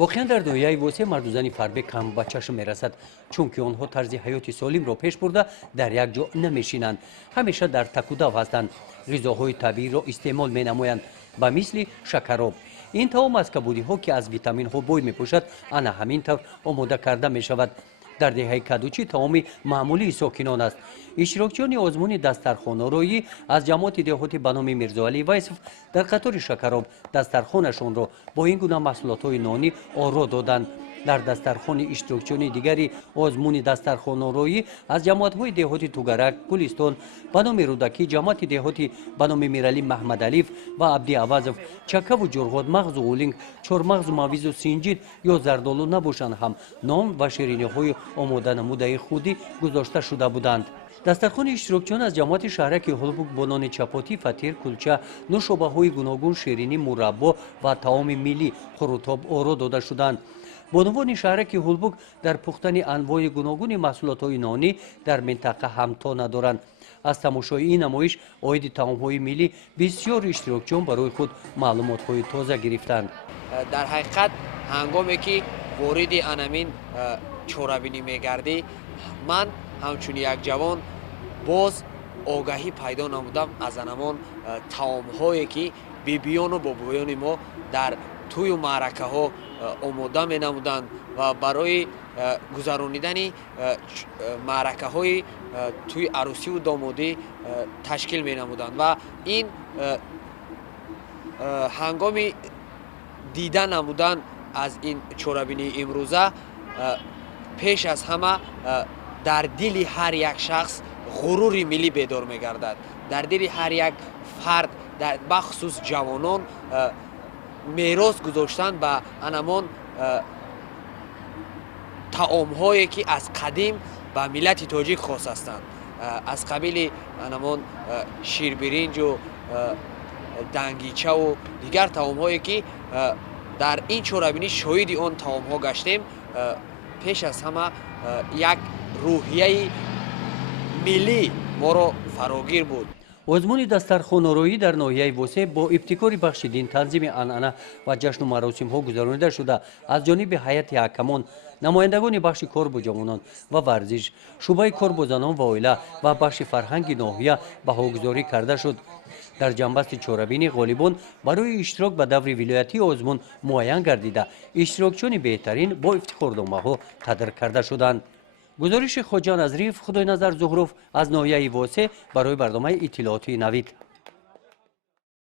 واقعا در دنیای وسیع مرد و زن فربه کم به چشم میرسد چونکه آنها طرز حیات سالم را پیش برده در یک جا نمیشینند، همیشه در تک و دو هستند، غذاهای طبیعی را استعمال می نمایند به مثل شکراب. این طعام از کبودی ها که از ویتامین ها بوی می پوشد انا همین طور آماده کرده می شود. در دهه کدوچی طعام معمولی ساکنان است. اشتراکچیان آزمون دسترخوان‌آرایی از جماعت دهاتی به نام میرزاعلی ویسف در قطار شکراب دسترخوانشان را با این گونه محصولات‌های نانی آرا دادند. در دسترخوان اشتراکچیان دیگری آزمون دسترخوان‌آرایی از جماعت‌های دهاتی توگرک، گلستان، به نام رودکی، جماعت دهاتی به نام میرعلی محمد علیف و عبدی عوضف، چکه و جرغاد، مغز و اولینگ، چهارمغز و مویز و سینجید یا زردآلو نباشند هم نان و شیرینی‌های آماده نموده خودی گذاشته شده بودند. دسترخوان اشتراکچیان از جماعت شهرک هلبوک با نان چپاتی، فطیر، کلچه، نوشابه‌های گوناگون، شیرینی، مربا و طعام ملی خروطاب آرا داده شدند. بانوان شهرک هلبوک در پختن انواع گوناگون محصولات‌های نانی در منطقه همتا ندارند. از تماشای این نمایش عاید طعام‌های ملی بسیار اشتراکچیان برای خود معلومات‌های تازه گرفتند. در حقیقت هنگامی که وارد انمین چورابینی میگردی من همچون یک جوان باز آگاهی پیدا نمودم از انمان طعام‌هایی که بیبیان و بابایان ما در توی معرکه ها آماده می نمودند و برای گذرانیدن معرکه های توی عروسی و دامادی تشکیل می نمودند و این هنگامی دیدن نمودن از این چورابینی امروزه پیش از همه در دل هر یک شخص غرور ملی بیدار می گردد. در دل هر یک فرد در بخصوص جوانان میراث گذاشتن به انمان طعام هایی که از قدیم به ملت تاجیک خاص هستند، از قبیل انمان شیربرنج و دنگیچه و دیگر طعام هایی که در این چورابینی شاهد آن طعام ها گشتیم. پیش از همه یک روحیه ملی ما را فراگیر بود. آزمون دسترخوان‌آرایی در ناحیه وسیع با ابتکار بخش دین، تنظیم عنعنه و جشن و مراسم‌ها گذرانیده شده از جانب هیئت حکمان، نمایندگان بخش کار با جوانان و ورزش، شعبه کار با زنان و عائله و بخش فرهنگ ناحیه بهاگذاری کرده شد. در جنبست چورابینی غالبان برای اشتراک به دور ولایتی آزمون معین گردیده اشتراکچیان بهترین با افتخارنامه‌ها تدارک کرده شدند. گزارش خواجه نظریف خدای نظر زهرف از ناحیه واسع برای برنامه اطلاعاتی نوید.